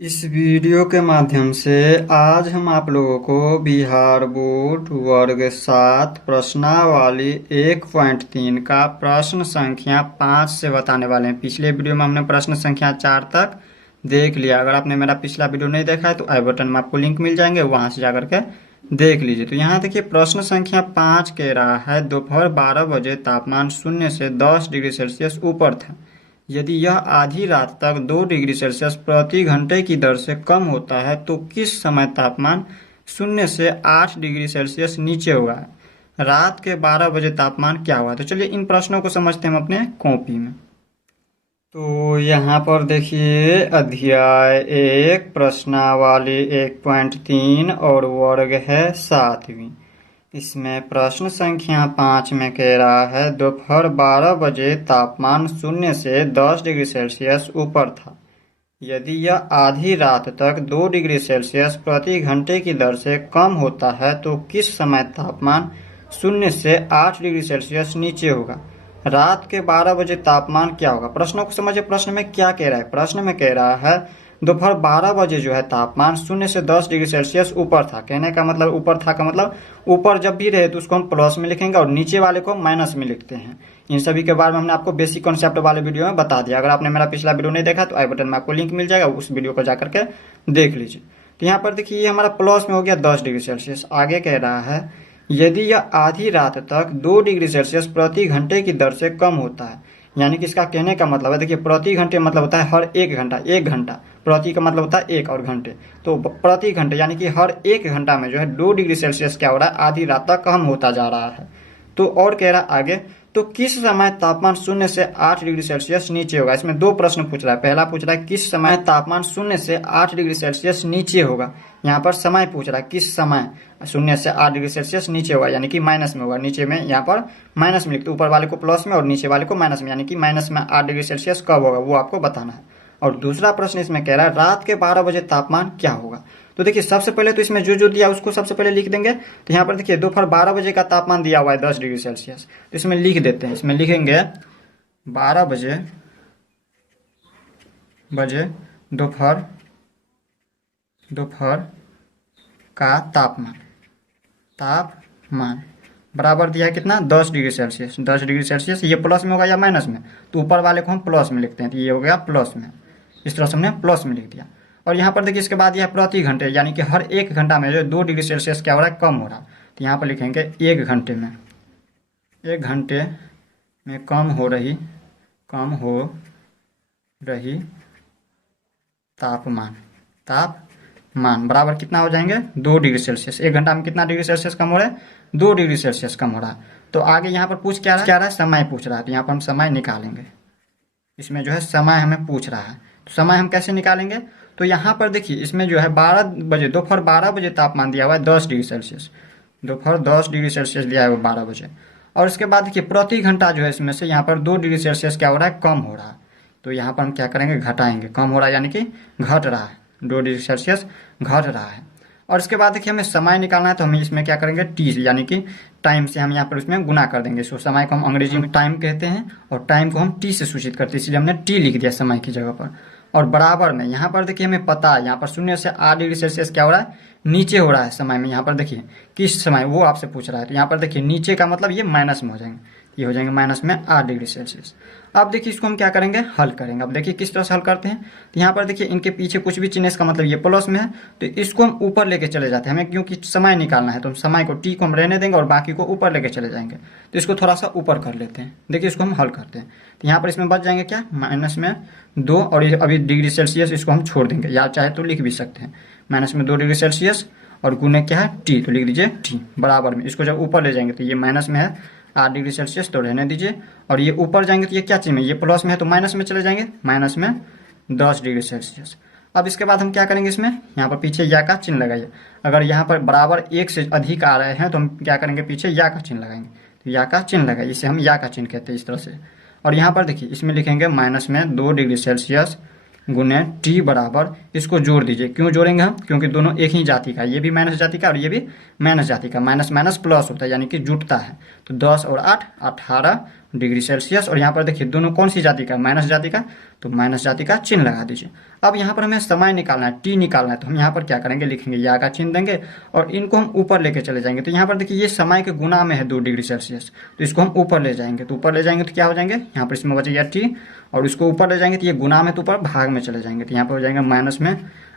इस वीडियो के माध्यम से आज हम आप लोगों को बिहार बोर्ड वर्ग 7 प्रश्नावली 1.3 का प्रश्न संख्या 5 से बताने वाले हैं। पिछले वीडियो में हमने प्रश्न संख्या 4 तक देख लिया। अगर आपने मेरा पिछला वीडियो नहीं देखा है तो आई बटन में आपको लिंक मिल जाएंगे, वहां से जाकर के देख लीजिए। तो यहाँ देखिए प्रश्न संख्या 5 कह रहा है दोपहर 12 बजे तापमान 0 से 10 डिग्री सेल्सियस ऊपर था। यदि यह आधी रात तक 2 डिग्री सेल्सियस प्रति घंटे की दर से कम होता है तो किस समय तापमान 0 से 8 डिग्री सेल्सियस नीचे होगा। रात के 12 बजे तापमान क्या हुआ। तो चलिए इन प्रश्नों को समझते हैं हम अपने कॉपी में। तो यहाँ पर देखिए अध्याय 1 प्रश्नावली 1.3 और वर्ग है 7वीं। इसमें प्रश्न संख्या 5 में कह रहा है दोपहर 12 बजे तापमान 0 से 10 डिग्री सेल्सियस ऊपर था। यदि यह आधी रात तक 2 डिग्री सेल्सियस प्रति घंटे की दर से कम होता है तो किस समय तापमान 0 से 8 डिग्री सेल्सियस नीचे होगा। रात के 12 बजे तापमान क्या होगा। प्रश्नों को समझिए, प्रश्न में क्या कह रहा है। प्रश्न में कह रहा है दोपहर 12 बजे जो है तापमान 0 से 10 डिग्री सेल्सियस ऊपर था। कहने का मतलब ऊपर था का मतलब ऊपर जब भी रहे तो उसको हम प्लस में लिखेंगे और नीचे वाले को माइनस में लिखते हैं। इन सभी के बारे में हमने आपको बेसिक कॉन्सेप्ट वाले वीडियो में बता दिया। अगर आपने मेरा पिछला वीडियो नहीं देखा तो आई बटन में आपको लिंक मिल जाएगा, उस वीडियो को जाकर के देख लीजिए। तो यहाँ पर देखिए ये हमारा प्लस में हो गया 10 डिग्री सेल्सियस। आगे कह रहा है यदि यह आधी रात तक 2 डिग्री सेल्सियस प्रति घंटे की दर से कम होता है, यानी कि इसका कहने का मतलब है देखिए प्रति घंटे मतलब होता है हर एक घंटा, एक घंटा प्रति का मतलब होता है एक और घंटे, तो प्रति घंटे यानी कि हर एक घंटा में जो है 2 डिग्री सेल्सियस क्या हो रहा है, आधी रात तक कम होता जा रहा है। तो और कह रहा है आगे तो किस समय तापमान 0 से 8 डिग्री सेल्सियस नीचे होगा। इसमें दो प्रश्न पूछ रहा है। पहला पूछ रहा है किस समय तापमान 0 से 8 डिग्री सेल्सियस नीचे होगा। यहाँ पर समय पूछ रहा है किस समय 0 से 8 डिग्री सेल्सियस नीचे होगा, यानी कि माइनस में होगा। नीचे में यहाँ पर माइनस में लिखते, ऊपर वाले को प्लस में और नीचे वाले को माइनस में, यानी कि माइनस में 8 डिग्री सेल्सियस कब होगा वो आपको बताना है। और दूसरा प्रश्न इसमें कह रहा है रात के 12 बजे तापमान क्या होगा। तो देखिए सबसे पहले तो इसमें जो जो दिया उसको सबसे पहले लिख देंगे। तो यहाँ पर देखिए दोपहर 12 बजे का तापमान दिया हुआ है 10 डिग्री सेल्सियस, तो इसमें लिख देते हैं। इसमें लिखेंगे 12 बजे दोपहर का तापमान बराबर दिया है कितना, 10 डिग्री सेल्सियस। 10 डिग्री सेल्सियस ये प्लस में होगा या माइनस में, तो ऊपर वाले को हम प्लस में लिखते हैं, तो ये हो गया प्लस में। इस तरह से हमने प्लस में लिख दिया। और यहाँ पर देखिए इसके बाद यह प्रति घंटे, यानी कि हर एक घंटा में जो 2 डिग्री सेल्सियस क्या हो रहा है, कम हो रहा। तो यहाँ पर लिखेंगे एक घंटे में कम हो रही तापमान बराबर कितना हो जाएंगे, 2 डिग्री सेल्सियस। एक घंटा में कितना डिग्री सेल्सियस कम हो रहा है, 2 डिग्री सेल्सियस कम हो रहा है। तो आगे यहाँ पर पूछ क्या रहा है, समय पूछ रहा है। तो यहाँ पर हम समय निकालेंगे। इसमें जो है समय हमें पूछ रहा है, तो समय हम कैसे निकालेंगे। तो यहाँ पर देखिए इसमें जो है दोपहर 12 बजे तापमान दिया हुआ है 10 डिग्री सेल्सियस। दोपहर 10 डिग्री सेल्सियस दिया हुआ है 12 बजे। और इसके बाद देखिए प्रति घंटा जो है इसमें से यहाँ पर 2 डिग्री सेल्सियस क्या हो रहा है, कम हो रहा है। तो यहाँ पर हम क्या करेंगे, घटाएंगे। कम हो रहा है यानी कि घट रहा है, 2 डिग्री सेल्सियस घट रहा है। और इसके बाद देखिए हमें समय निकालना है, तो हम इसमें क्या करेंगे, टी यानी कि टाइम से हम यहाँ पर उसमें गुना कर देंगे। सो समय को हम अंग्रेजी में टाइम कहते हैं और टाइम को हम टी से सूचित करते हैं, इसलिए हमने टी लिख दिया समय की जगह पर। और बराबर में यहाँ पर देखिए हमें पता है यहाँ पर 0 से 8 डिग्री सेल्सियस क्या हो रहा है, नीचे हो रहा है समय में। यहाँ पर देखिए किस समय वो आपसे पूछ रहा है। तो यहाँ पर देखिए नीचे का मतलब ये माइनस में हो जाएंगे, ये हो जाएंगे माइनस में 8 डिग्री सेल्सियस। अब देखिए इसको हम क्या करेंगे, हल करेंगे। अब देखिए किस तरह से हल करते हैं। तो यहाँ पर देखिए इनके पीछे कुछ भी चिन्ह, इसका मतलब ये प्लस में है, तो इसको हम ऊपर लेके चले जाते हैं। हमें क्योंकि समय निकालना है तो हम समय को टी को हम रहने देंगे और बाकी को ऊपर लेके चले जाएंगे। तो इसको थोड़ा सा ऊपर कर लेते हैं। देखिए इसको हम हल करते हैं। तो यहाँ पर इसमें बच जाएंगे क्या, माइनस में 2 और ये अभी डिग्री सेल्सियस इसको हम छोड़ देंगे, या चाहे तो लिख भी सकते हैं। माइनस में 2 डिग्री सेल्सियस और गुने क्या है टी, तो लिख दीजिए टी बराबर में। इसको जब ऊपर ले जाएंगे तो ये माइनस में है 8 डिग्री सेल्सियस, तो रहने दीजिए। और ये ऊपर जाएंगे तो ये क्या चीज में, ये प्लस में है तो माइनस में चले जाएंगे, माइनस में 10 डिग्री सेल्सियस। अब इसके बाद हम क्या करेंगे, इसमें यहाँ पर पीछे या का चिन्ह लगाइए। अगर यहाँ पर बराबर 1 से अधिक आ रहे हैं तो हम क्या करेंगे, पीछे या का चिन्ह लगाएंगे। तो या का चिन्ह लगाइए, इसे हम या का चिन्ह कहते हैं, इस तरह से। और यहाँ पर देखिए इसमें लिखेंगे माइनस में 2 डिग्री सेल्सियस गुने टी बराबर, इसको जोड़ दीजिए। क्यों जोड़ेंगे हम, क्योंकि दोनों एक ही जाति का, ये भी माइनस जाति का और ये भी माइनस जाति का। माइनस माइनस प्लस होता है यानी कि जुटता है। तो 10 और 8 18 डिग्री सेल्सियस। और यहाँ पर देखिए दोनों कौन सी जाति का, माइनस जाति का, तो माइनस जाति का चिन्ह लगा दीजिए। अब यहाँ पर हमें समय निकालना है, टी निकालना है, तो हम यहाँ पर क्या करेंगे, लिखेंगे या का चिन्ह देंगे और इनको हम ऊपर लेके चले जाएंगे। तो यहाँ पर देखिए ये समय के गुना में है 2 डिग्री सेल्सियस, तो इसको हम ऊपर ले जाएंगे। तो ऊपर ले जाएंगे तो क्या हो जाएंगे, यहाँ पर इसमें बचेगा टी, और इसको ऊपर ले जाएंगे तो ये गुना में तो ऊपर भाग में चले जाएंगे। तो यहाँ पर हो जाएगा माइनस में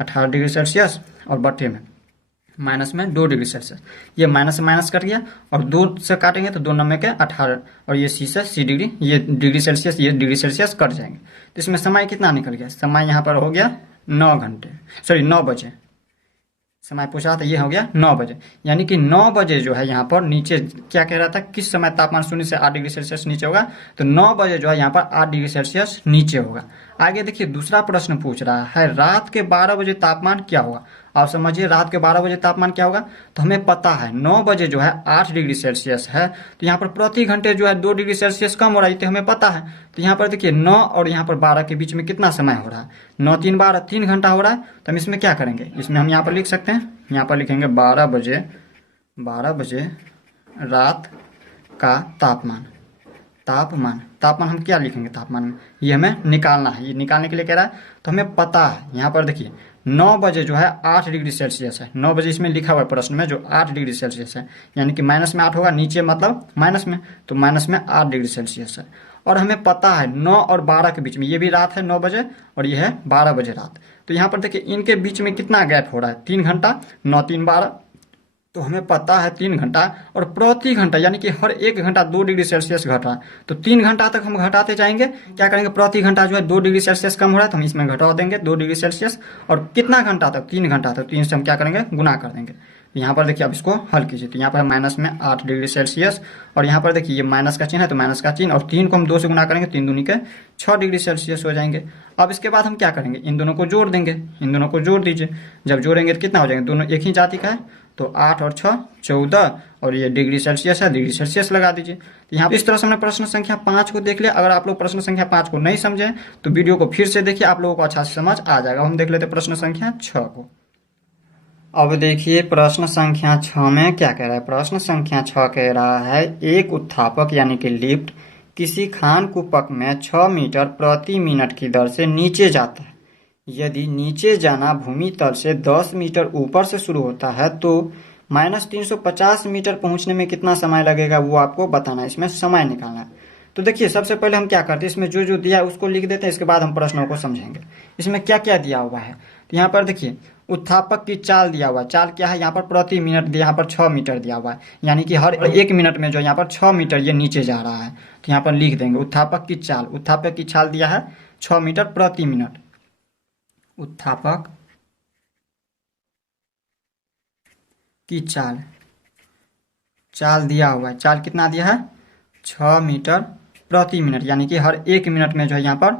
18 डिग्री सेल्सियस और बट्टे में माइनस में 2 डिग्री सेल्सियस। ये माइनस से माइनस कट गया और 2 से काटेंगे तो 2 नंबर के 18 और ये सी से सी डिग्री, ये डिग्री सेल्सियस, ये डिग्री सेल्सियस कट जाएंगे। तो इसमें समय कितना निकल गया, समय यहाँ पर हो गया 9 घंटे, सॉरी 9 बजे। समय पूछा था, ये हो गया 9 बजे, यानी कि 9 बजे जो है यहाँ पर नीचे क्या कह रहा था, किस समय तापमान 0 से 8 डिग्री सेल्सियस नीचे होगा, तो 9 बजे जो है यहाँ पर 8 डिग्री सेल्सियस नीचे होगा। आगे देखिए दूसरा प्रश्न पूछ रहा है रात के 12 बजे तापमान क्या होगा। आप समझिए रात के 12 बजे तापमान क्या होगा, तो हमें पता है 9 बजे जो है 8 डिग्री सेल्सियस है, तो यहाँ पर प्रति घंटे जो है 2 डिग्री सेल्सियस कम हो रहा है, तो हमें पता है। तो यहाँ पर देखिए 9 और यहाँ पर 12 के बीच में कितना समय हो रहा है, 9 3 12, 3 घंटा हो रहा है। तो हम इसमें क्या करेंगे, इसमें हम यहाँ पर लिख सकते हैं, यहाँ पर लिखेंगे 12 बजे रात का तापमान। तापमान हम क्या लिखेंगे, तापमान में ये हमें निकालना है, ये निकालने के लिए कह रहा है। तो हमें पता है यहाँ पर देखिए 9 बजे जो है 8 डिग्री सेल्सियस है, 9 बजे इसमें लिखा हुआ है प्रश्न में जो 8 डिग्री सेल्सियस है, यानी कि माइनस में 8 होगा, नीचे मतलब माइनस में, तो माइनस में 8 डिग्री सेल्सियस है। और हमें पता है 9 और 12 के बीच में, ये भी रात है 9 बजे और ये है 12 बजे रात, तो यहाँ पर देखिए इनके बीच में कितना गैप हो रहा है, 3 घंटा, 9 3 12, तो हमें पता है 3 घंटा। और प्रति घंटा यानी कि हर 1 घंटा 2 डिग्री सेल्सियस घट रहा है, तो 3 घंटा तक हम घटाते जाएंगे। क्या करेंगे, प्रति घंटा जो है 2 डिग्री सेल्सियस कम हो रहा है, तो हम इसमें घटा देंगे 2 डिग्री सेल्सियस। और कितना घंटा तक, 3 घंटा तक, 3 से हम क्या करेंगे, गुना कर देंगे। यहाँ पर देखिए अब इसको हल कीजिए, तो यहाँ पर माइनस में 8 डिग्री सेल्सियस और यहाँ पर देखिए ये माइनस का चिन्ह है, तो माइनस का चिन्ह, और 3 को हम 2 से गुना करेंगे, 3 दूनी के 6 डिग्री सेल्सियस हो जाएंगे। अब इसके बाद हम क्या करेंगे, इन दोनों को जोड़ देंगे, इन दोनों को जोड़ दीजिए। जब जोड़ेंगे तो कितना हो जाएंगे, दोनों एक ही जाति का है, तो 8 और 6 14 और ये डिग्री सेल्सियस है, डिग्री सेल्सियस लगा दीजिए। तो यहाँ इस तरह से हमने प्रश्न संख्या 5 को देख लिया। अगर आप लोग प्रश्न संख्या 5 को नहीं समझे तो वीडियो को फिर से देखिए, आप लोगों को अच्छा से समझ आ जाएगा। हम देख लेते हैं प्रश्न संख्या 6 को। अब देखिए प्रश्न संख्या 6 में क्या कह रहा है। प्रश्न संख्या 6 कह रहा है एक उत्थापक यानी कि लिफ्ट किसी खान कुपक में 6 मीटर प्रति मिनट की दर से नीचे जाता है। यदि नीचे जाना भूमि तल से 10 मीटर ऊपर से शुरू होता है तो -350 मीटर पहुंचने में कितना समय लगेगा वो आपको बताना है, इसमें समय निकालना है। तो देखिए सबसे पहले हम क्या करते हैं, इसमें जो जो दिया है उसको लिख देते हैं, इसके बाद हम प्रश्नों को समझेंगे। इसमें क्या क्या दिया हुआ है, तो यहाँ पर देखिए उत्थापक की चाल दिया हुआ है। चाल क्या है, यहाँ पर प्रति मिनट यहाँ पर 6 मीटर दिया हुआ है, यानी कि हर 1 मिनट में जो यहाँ पर 6 मीटर ये नीचे जा रहा है। तो यहाँ पर लिख देंगे उत्थापक की चाल, उत्थापक की चाल दिया है 6 मीटर प्रति मिनट। उत्थापक की चाल दिया हुआ है, चाल कितना दिया है 6 मीटर प्रति मिनट, यानी कि हर 1 मिनट में जो है यहाँ पर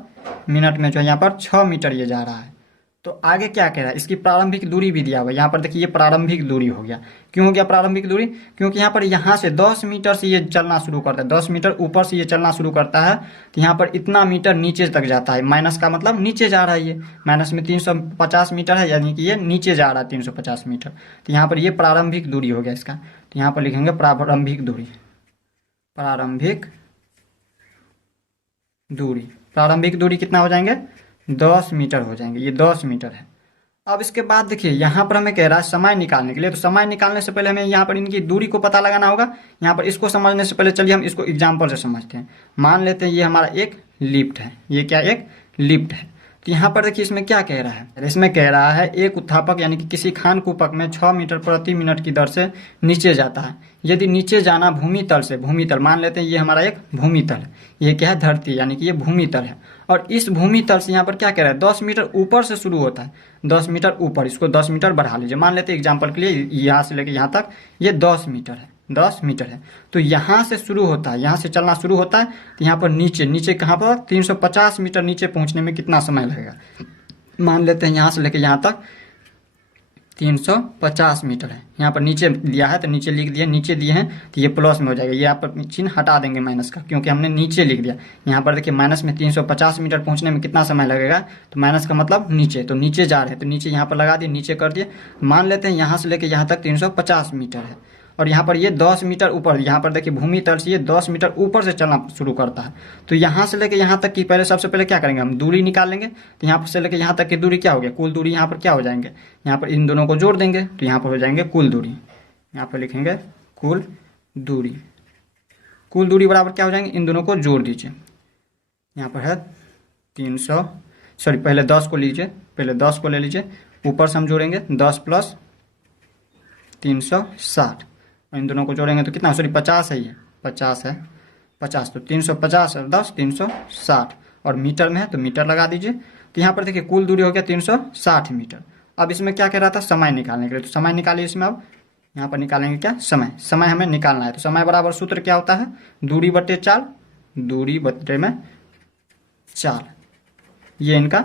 मिनट में जो है यहाँ पर 6 मीटर ये जा रहा है। तो आगे क्या कह रहा है, इसकी प्रारंभिक दूरी भी दिया हुआ है। यहाँ पर देखिए ये प्रारंभिक दूरी हो गया। क्यों हो गया प्रारंभिक दूरी, क्योंकि यहाँ पर यहाँ से 10 मीटर से ये चलना शुरू करता है, 10 मीटर ऊपर से ये चलना शुरू करता है, तो यहाँ पर इतना मीटर नीचे तक जाता है। माइनस का मतलब नीचे जा रहा है, ये माइनस में 350 मीटर है, यानी कि ये नीचे जा रहा है 350 मीटर। तो यहाँ पर ये प्रारंभिक दूरी हो गया इसका। तो यहाँ पर लिखेंगे प्रारंभिक दूरी, प्रारंभिक दूरी कितना हो जाएंगे 10 मीटर हो जाएंगे, ये 10 मीटर है। अब इसके बाद देखिए यहाँ पर हमें कह रहा है समय निकालने के लिए। तो समय निकालने से पहले हमें यहाँ पर इनकी दूरी को पता लगाना होगा। यहाँ पर इसको समझने से पहले चलिए हम इसको एग्जाम्पल से समझते हैं। मान लेते हैं ये हमारा एक लिफ्ट है, ये क्या एक लिफ्ट है। तो यहाँ पर देखिए इसमें क्या कह रहा है, इसमें कह रहा है एक उत्थापक यानी कि किसी खान कुपक में 6 मीटर प्रति मिनट की दर से नीचे जाता है। यदि नीचे जाना भूमि तल से, भूमि तल मान लेते हैं ये हमारा एक भूमि तल है, ये क्या है धरती, यानी कि ये भूमि तल है। और इस भूमि तल से यहाँ पर क्या कह रहा है 10 मीटर ऊपर से शुरू होता है, 10 मीटर ऊपर, इसको 10 मीटर बढ़ा लीजिए। मान लेते हैं एग्जाम्पल के लिए यहाँ से लेके यहाँ तक ये 10 मीटर है, 10 मीटर है। तो यहाँ से शुरू होता है, यहाँ से चलना शुरू होता है, तो यहाँ पर नीचे कहाँ पर 350 मीटर नीचे पहुँचने में कितना समय लगेगा। मान लेते हैं यहाँ से लेके यहाँ तक 350 मीटर है। यहाँ पर नीचे दिया है तो नीचे लिख दिया, नीचे दिए हैं तो ये प्लस में हो जाएगा। ये यहाँ पर चिन्ह हटा देंगे माइनस का, क्योंकि हमने नीचे लिख दिया। यहाँ पर देखिए माइनस में 350 मीटर पहुँचने में कितना समय लगेगा, तो माइनस का मतलब नीचे, तो नीचे जा रहे हैं तो नीचे यहाँ पर लगा दिए, नीचे कर दिए। मान लेते हैं यहाँ से लेके यहाँ तक 350 मीटर है। और यहाँ पर ये 10 मीटर ऊपर, यहाँ पर देखिए भूमि तल से ये 10 मीटर ऊपर से चलना शुरू करता है। तो यहाँ से लेके यहाँ तक की पहले सबसे पहले क्या करेंगे, हम दूरी निकाल लेंगे। तो यहाँ पर से लेके यहाँ तक की दूरी क्या हो गया, कुल दूरी यहाँ पर क्या हो जाएंगे, यहाँ पर इन दोनों को जोड़ देंगे तो यहाँ पर हो जाएंगे कुल दूरी। यहाँ पर लिखेंगे कुल दूरी। कुल दूरी बराबर क्या हो जाएंगे, इन दोनों को जोड़ दीजिए। यहाँ पर है 300, सॉरी पहले 10 को लीजिए, पहले 10 को ले लीजिए, ऊपर से हम जोड़ेंगे 10 प्लस 360, इन दोनों को जोड़ेंगे तो कितना, सॉरी 50 है, ये 50 है, 50 तो 350 और 10 360, और मीटर में है तो मीटर लगा दीजिए। तो यहाँ पर देखिए कुल दूरी हो गया 360 मीटर। अब इसमें क्या कह रहा था, समय निकालने के लिए, तो समय निकालिए इसमें। अब यहाँ पर निकालेंगे क्या, समय, समय हमें निकालना है। तो समय बराबर सूत्र क्या होता है, दूरी बटे चाल, दूरी बटे में चाल, ये इनका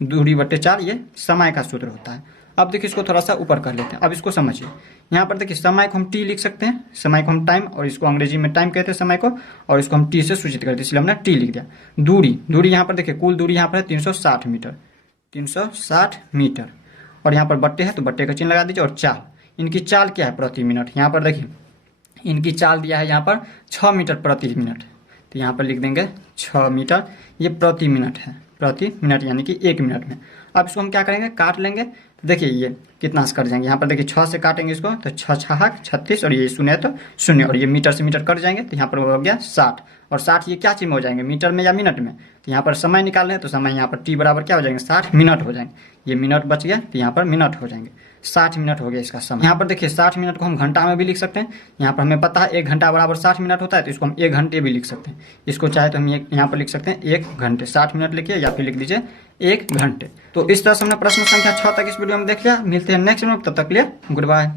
दूरी बटे चाल, ये समय का सूत्र होता है। अब देखिए इसको थोड़ा सा ऊपर कर लेते हैं, अब इसको समझिए। यहाँ पर देखिए समय को हम टी लिख सकते हैं, समय को हम टाइम, और इसको अंग्रेजी में टाइम कहते हैं समय को, और इसको हम टी से सूचित करते हैं, इसलिए हमने टी लिख दिया। दूरी, दूरी यहाँ पर देखिए कुल दूरी यहाँ पर है 360 मीटर, 360 मीटर, और यहाँ पर बट्टे है तो बट्टे का चिन्ह लगा दीजिए। और चाल, इनकी चाल क्या है, प्रति मिनट। यहाँ पर देखिए इनकी चाल दिया है यहाँ पर 6 मीटर प्रति मिनट, तो यहाँ पर लिख देंगे 6 मीटर, ये प्रति मिनट है, प्रति मिनट यानी कि 1 मिनट में। अब इसको हम क्या करेंगे, काट लेंगे। तो देखिए ये कितना से कट जाएंगे, यहाँ पर देखिए 6 से काटेंगे इसको तो 6 छहाक 36, और ये शून्य है तो शून्य, और ये मीटर से मीटर कट जाएंगे तो यहाँ पर हो गया 60, और 60 ये क्या चीज में हो जाएंगे, मीटर में या मिनट में। तो यहाँ पर समय निकाल रहे हैं तो समय यहाँ पर टी बराबर क्या हो जाएंगे, 60 मिनट हो जाएंगे, ये मिनट बच गया तो यहाँ पर मिनट हो जाएंगे, 60 मिनट हो गया इसका समय। यहाँ पर देखिए 60 मिनट को हम घंटा में भी लिख सकते हैं, यहाँ पर हमें पता है 1 घंटा बराबर 60 मिनट होता है, तो इसको हम 1 घंटे भी लिख सकते हैं। इसको चाहे तो हम यहाँ पर लिख सकते हैं 1 घंटे, 60 मिनट लिखिए या फिर लिख दीजिए 1 घंटे। तो इस तरह से हमने प्रश्न संख्या 6 तक इस वीडियो में देख लिया। मिलते हैं नेक्स्ट वीडियो में, तब तक के लिए गुड बाय।